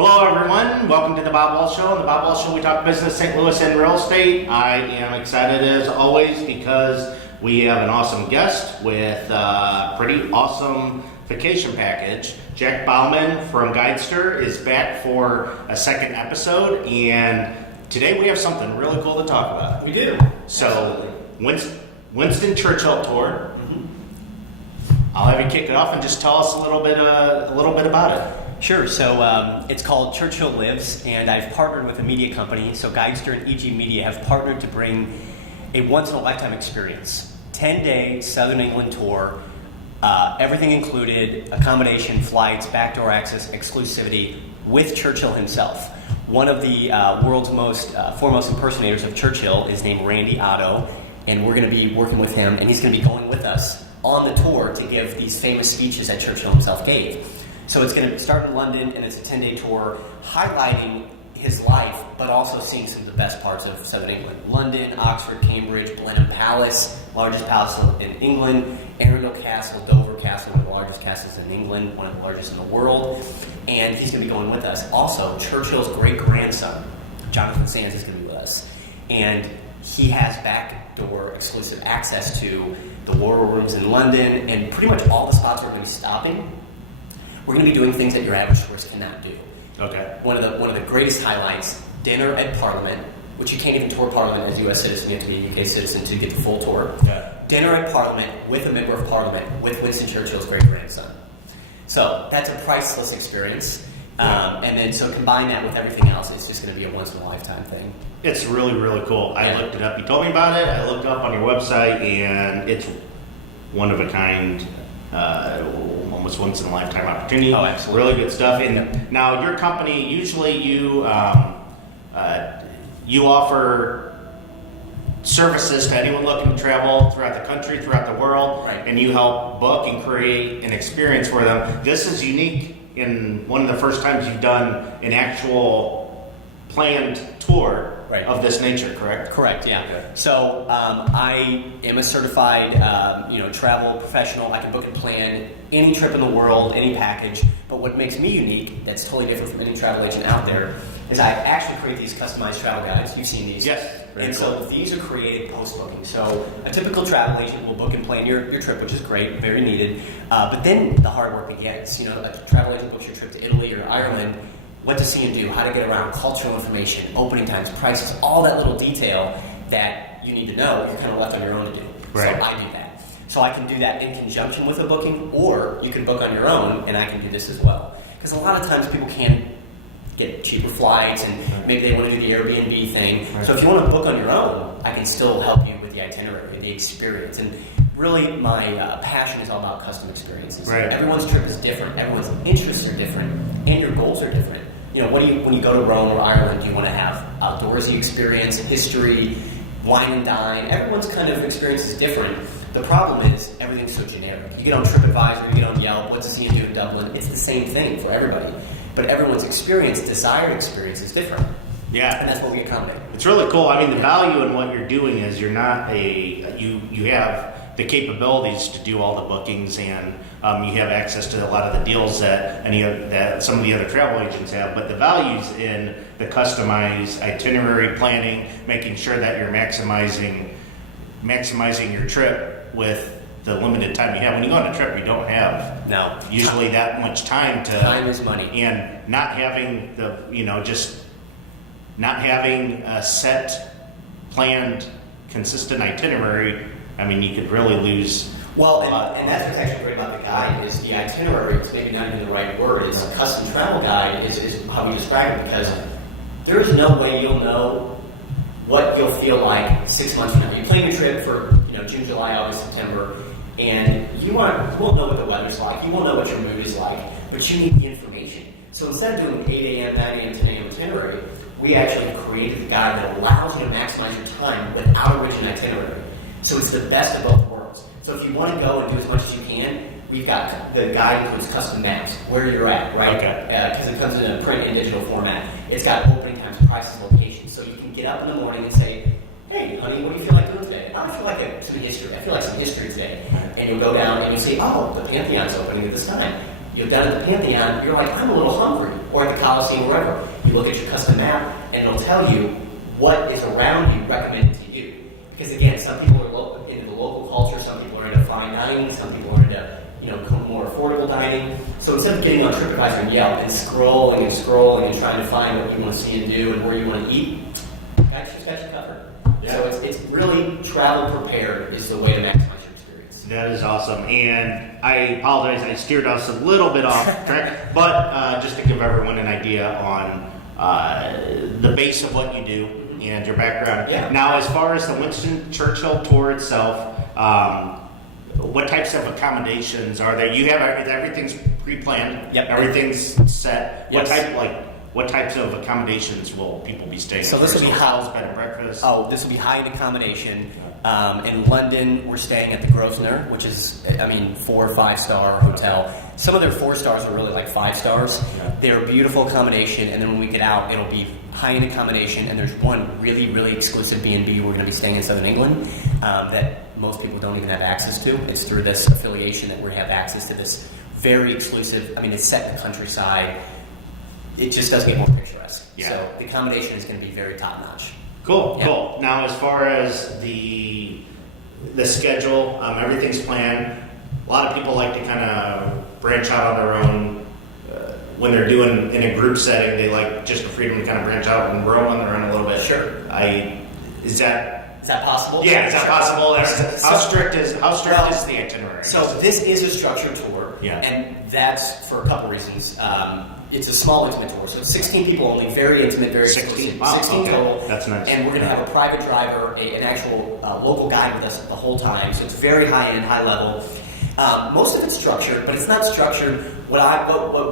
Hello everyone, welcome to the Bob Wahl Show. On the Bob Wahl Show we talk business, St. Louis, and real estate. I am excited as always because we have an awesome guest with a pretty awesome vacation package. Jack Bauman from Guidester is back for a second episode, and today we have something really cool to talk about. We do. So, Winston Churchill tour. I'll have you kick it off and just tell us a little bit about it. Sure. So it's called Churchill Lives, and I've partnered with a media company. So Guidester and EG Media have partnered to bring a once-in-a-lifetime experience. 10-day Southern England tour, everything included, accommodation, flights, backdoor access, exclusivity, with Churchill himself. One of the world's foremost impersonators of Churchill is named Randy Otto, and we're going to be working with him, and he's going to be going with us on the tour to give these famous speeches that Churchill himself gave. So it's going to start in London, and it's a 10-day tour highlighting his life, but also seeing some of the best parts of Southern England. London, Oxford, Cambridge, Blenheim Palace, largest palace in England, Arundel Castle, Dover Castle, one of the largest castles in England, one of the largest in the world, and he's going to be going with us. Also, Churchill's great-grandson, Jonathan Sands, is going to be with us, and he has backdoor exclusive access to the war rooms in London, and pretty much all the spots we're going to be stopping. We're going to be doing things that your average tourist cannot do. Okay. One of the greatest highlights: dinner at Parliament, which you can't even tour Parliament as a U.S. citizen. You have to be a UK citizen to get the full tour. Yeah. Dinner at Parliament with a member of Parliament with Winston Churchill's great-grandson. So that's a priceless experience. And then so combine that with everything else, it's just going to be a once-in-a-lifetime thing. It's really, really cool. I looked it up. You told me about it. I looked up on your website, and it's one of a kind, almost once in a lifetime opportunity. Oh, absolutely. Really good stuff. And now your company, usually you offer services to anyone looking to travel throughout the country, throughout the world, right, and you help book and create an experience for them. This is unique in one of the first times you've done an actual planned tour, right, of this nature, correct? Correct, yeah. Okay. So I am a certified travel professional. I can book and plan any trip in the world, any package. But what makes me unique, that's totally different from any travel agent out there, is I actually create these customized travel guides. You've seen these. Yes. And so these are created post-booking. So a typical travel agent will book and plan your trip, which is great, very needed. But then the hard work begins. A travel agent books your trip to Italy or Ireland, what to see and do, how to get around, cultural information, opening times, prices, all that little detail that you need to know, you're kind of left on your own to do. Right. So I do that. So I can do that in conjunction with a booking, or you can book on your own, and I can do this as well. Because a lot of times people can't get cheaper flights, and maybe they want to do the Airbnb thing. Right. So if you want to book on your own, I can still help you with the itinerary, the experience. And really, my passion is all about custom experiences. Right. Everyone's trip is different. Everyone's interests are different, and your goals are different. When you go to Rome or Ireland, do you want to have outdoorsy experience, history, wine and dine? Everyone's kind of experience is different. The problem is everything's so generic. You get on TripAdvisor, you get on Yelp, what's to see and do in Dublin? It's the same thing for everybody. But everyone's experience, desired experience, is different. Yeah. And that's what we accommodate. It's really cool. I mean, the value in what you're doing is you're not you have the capabilities to do all the bookings, and you have access to a lot of the deals that some of the other travel agents have. But the value's in the customized itinerary planning, making sure that you're maximizing your trip with the limited time you have. When you go on a trip, you don't have usually that much time to. Time is money. And not having not having a set, planned, consistent itinerary, I mean, you could really lose. Well, and that's what's actually great about the guide is the itinerary. It's maybe not even the right word. It's a custom travel guide is how we describe it, because there is no way you'll know what you'll feel like 6 months from now. You plan your trip for June, July, August, September, and you won't know what the weather's like. You won't know what your mood is like, but you need the information. So instead of doing 8 a.m., 9 a.m., 10 a.m. itinerary, we actually created a guide that allows you to maximize your time without a rigid itinerary. So it's the best of both worlds. So if you want to go and do as much as you can, we've got the guide includes custom maps, where you're at, right? Okay. Because it comes in a print and digital format. It's got opening times, prices, locations. So you can get up in the morning and say, hey, honey, what do you feel like doing today? I feel like some history. I feel like some history today. And you'll go down and you say, oh, the Pantheon's opening at this time. down at the Pantheon, you're like, I'm a little hungry. Or at the Coliseum, wherever. You look at your custom map, and it'll tell you what is around you recommended to you. Because again, some people are into the local culture, some people are into fine dining, some people are into more affordable dining. So instead of getting on TripAdvisor and Yelp and scrolling and trying to find what you want to see and do and where you want to eat, Guidester's just got you covered. Yeah. So it's really travel prepared is the way to maximize your experience. That is awesome. And I apologize, I steered us a little bit off track, but just to give everyone an idea on the base of what you do and your background. Yeah. Now, as far as the Winston Churchill tour itself, what types of accommodations are there? You have everything's pre-planned. Yep. Everything's set. Yes. What types of accommodations will people be staying? So this will be hotels, bed and breakfast. Oh, this will be high-end accommodation. In London, we're staying at the Grosvenor, which is 4 or 5 star hotel. Some of their 4 stars are really like 5 stars. Yeah. They're beautiful accommodation, and then when we get out, it'll be high-end accommodation. And there's one really, really exclusive B&B we're going to be staying in Southern England that most people don't even have access to. It's through this affiliation that we have access to this very exclusive. It's set in the countryside. It just does get more picturesque. Yeah. So the accommodation is going to be very top-notch. Cool, Yeah. cool. Now, as far as the schedule, everything's planned. A lot of people like to kind of branch out on their own. When they're doing in a group setting, they like just the freedom to kind of branch out and roam on their own a little bit. Sure. Is that possible? Yeah, is that possible? How So- strict is the itinerary? So this is a structured tour, Yeah. and that's for a couple reasons. It's a small, intimate tour, so 16 people only, very intimate, very 16? exclusive. Wow, 16 okay. total. That's nice. And we're going to have a private driver, an actual local guide with us the whole time, so it's very high-end, high level. Most of it's structured, but it's not structured. What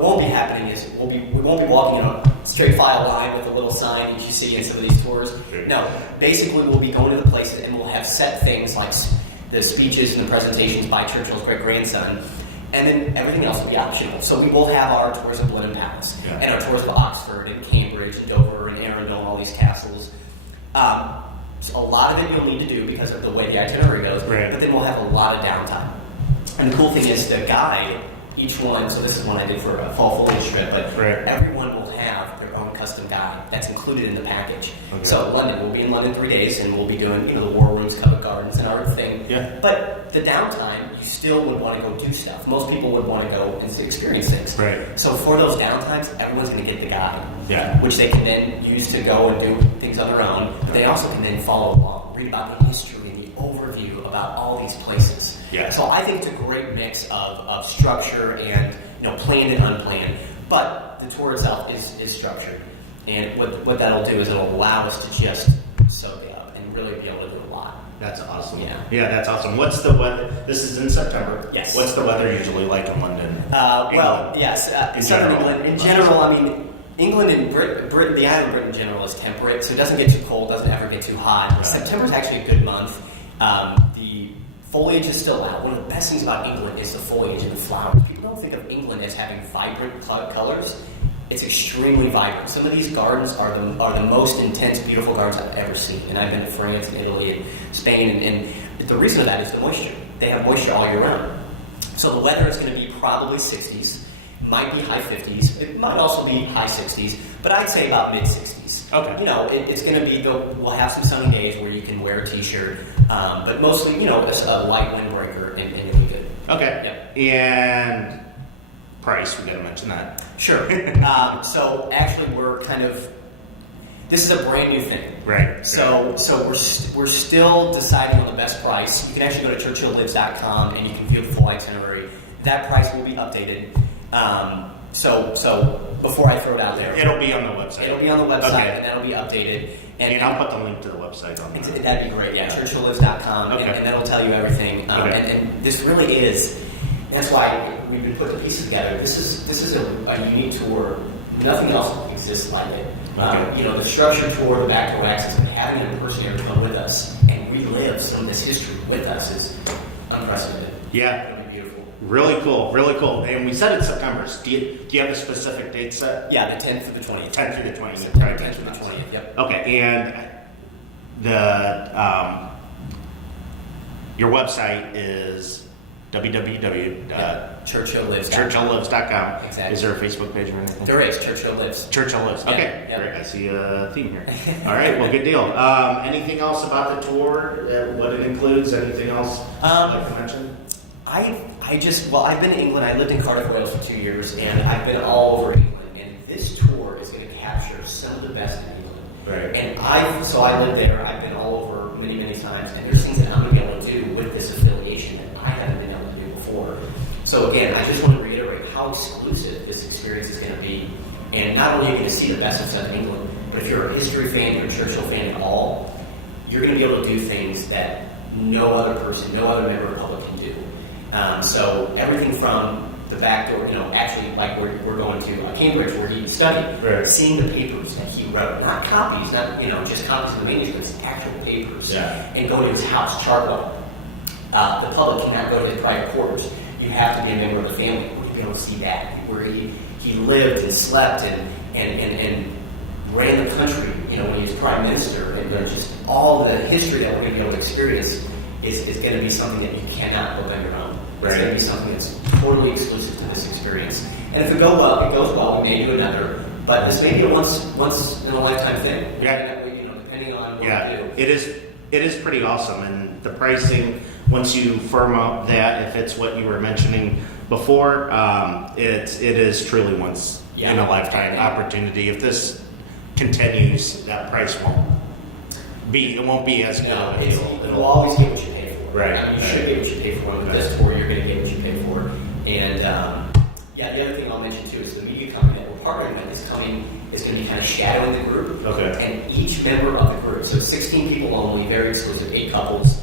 won't be happening is we won't be walking in a straight file line with a little sign that you see in some of these tours. Sure. No, basically we'll be going to the places and we'll have set things like the speeches and the presentations by Churchill's great-grandson, and then everything else will be optional. So we will have our tours of Blenheim Palace, Yeah. and our tours of Oxford and Cambridge and Dover and Arundel and all these castles. So a lot of it you'll need to do because of the way the itinerary goes, Right. but then we'll have a lot of downtime. And the cool thing is the guide, each one, so this is one I did for a fall foliage trip, but Right. everyone will have their own custom guide that's included in the package. Okay. So London, we'll be in London 3 days, and we'll be doing the War Rooms, Covent Gardens, and our thing. Yeah. But the downtime, you still would want to go do stuff. Most people would want to go and experience things. Right. So for those downtimes, everyone's going to get the guide, Yeah. which they can then use to go and do things on their own. But they also can then follow along, read about the history and the overview about all these places. Yeah. So I think it's a great mix of structure and planned and unplanned. But the tour itself is structured, and what that'll do is it'll allow us to just soak it up and really be able to do a lot. That's awesome. Yeah. Yeah, that's awesome. What's the weather? This is in September. Yes. What's the weather usually like in London? Well, yes, In Southern general. England. In general, England and Britain, the island of Britain in general is temperate, so it doesn't get too cold, doesn't ever get too hot. Right. September's actually a good month. The foliage is still out. One of the best things about England is the foliage and the flowers. People don't think of England as having vibrant colors. It's extremely vibrant. Some of these gardens are the most intense, beautiful gardens I've ever seen. And I've been to France and Italy and Spain, and the reason of that is the moisture. They have moisture all year round. So the weather is going to be probably 60s, might be high 50s, it might also be high 60s, but I'd say about mid 60s. Okay. It's going to be, we'll have some sunny days where you can wear a t-shirt, but mostly, it's a light windbreaker and it'll be good. Okay. And price, we got to mention that. Sure. So actually we're this is a brand new thing. Right. So we're still deciding on the best price. You can actually go to CHURHILL and you can view the full itinerary. That price will be updated. So before I throw it out there, It'll be on the website. it'll be on the website Okay. and that'll be updated. And I'll put the link to the website on there. That'd be great. Yeah, CHURCHILLlives.com, Okay. and that'll tell you everything. Okay. And this really is. That's why we've been putting the pieces together. This is a unique tour. Nothing else exists like it. Okay. The structured tour, the back row access, and having an impersonator come with us and relive some of this history with us is unprecedented. Yeah. It'll be beautiful. Really cool, really cool. And we said it's September. Do you have a specific date set? Yeah, the 10th through the 20th. 10th through the 20th. September Right. 10th through the 20th. Yep. Okay, and your website is ChurchillLives.com. ChurchillLives.com. Exactly. Is there a Facebook page or anything? There is, Churchill Lives. Churchill Lives. Yeah, Okay, yeah. great. I see a theme here. All right, well, good deal. Anything else about the tour? What it includes? Anything else you'd like to mention? I've been to England. I lived in Cardiff, Wales for 2 years, and I've been all over England. And this tour is going to capture some of the best in England. Right. And I lived there. I've been all over many, many times, and there's things that I'm going to be able to do with this affiliation that I haven't been able to do before. So again, I just want to reiterate how exclusive this experience is going to be. And not only are you going to see the best of Southern England, but if you're a history fan, you're a Churchill fan at all, you're going to be able to do things that no other person, no other member of the public can do. So everything from the back door, actually, like we're going to Cambridge where he studied, right. Seeing the papers that he wrote, not copies, not just copies of the manuscripts, actual papers, and going to his house, CHURHILL. The public cannot go to his private quarters. You have to be a member of the family. We're going to be able to see that, where he lived and slept and ran the country, when he was prime minister, and just all the history that we're going to be able to experience is going to be something that you cannot look on your own. It's going to be something that's totally exclusive to this experience. And if it goes well, we may do another, but this may be a once in a lifetime thing. Yeah. Depending on what we do. It is pretty awesome, and the pricing, once you firm up that, if it's what you were mentioning before, it is truly once in a lifetime opportunity. If this continues, that price won't be as good of a deal. It'll always get what you pay for. Right. I mean, you should get what you pay for. With this tour, you're going to get what you pay for. And the other thing I'll mention too is the media company that we're partnering with is going to be kind of shadowing the group. Okay. And each member of the group, so 16 people only, very exclusive, 8 couples.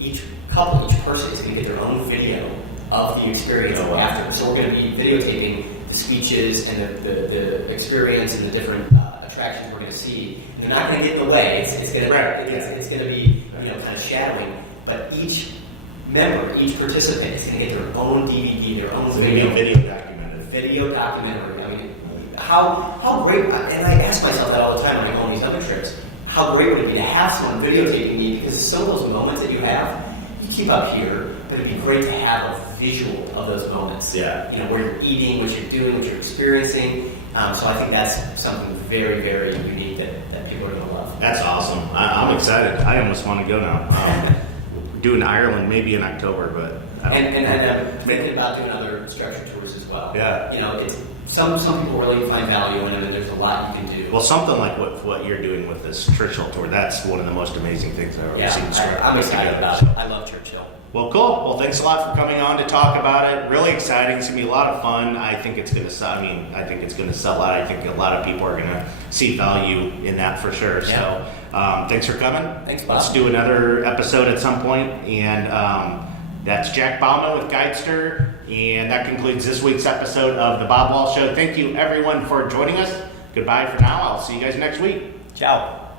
Each person is going to get their own video of the experience after. So we're going to be videotaping the speeches and the experience and the different attractions we're going to see. And they're not going to get in the way. It's going to be kind of shadowing. But each member, each participant is going to get their own DVD, their own video documentary. I mean, how great? And I ask myself that all the time when I go on these other trips. How great would it be to have someone videotaping me? Because some of those moments that you have, you keep up here, but it'd be great to have a visual of those moments. Yeah. Where you're eating, what you're doing, what you're experiencing. So I think that's something very, very unique that people are going to love. That's awesome. I'm excited. I almost want to go now. Doing Ireland maybe in October, but and I'm thinking about doing other structured tours as well. Yeah. It's some people really find value in them, and there's a lot you can do. Well, something like what you're doing with this Churchill tour, that's one of the most amazing things I've ever seen. I'm excited about it. I love Churchill. Well, cool. Well, thanks a lot for coming on to talk about it. Really exciting. It's gonna be a lot of fun. I think it's gonna sell. I think it's gonna sell out. I think a lot of people are gonna see value in that for sure. Yeah. So, thanks for coming. Thanks, Bob. Let's do another episode at some point. And that's Jack Bauman with Guidester. And that concludes this week's episode of the Bob Wahl Show. Thank you, everyone, for joining us. Goodbye for now. I'll see you guys next week. Ciao.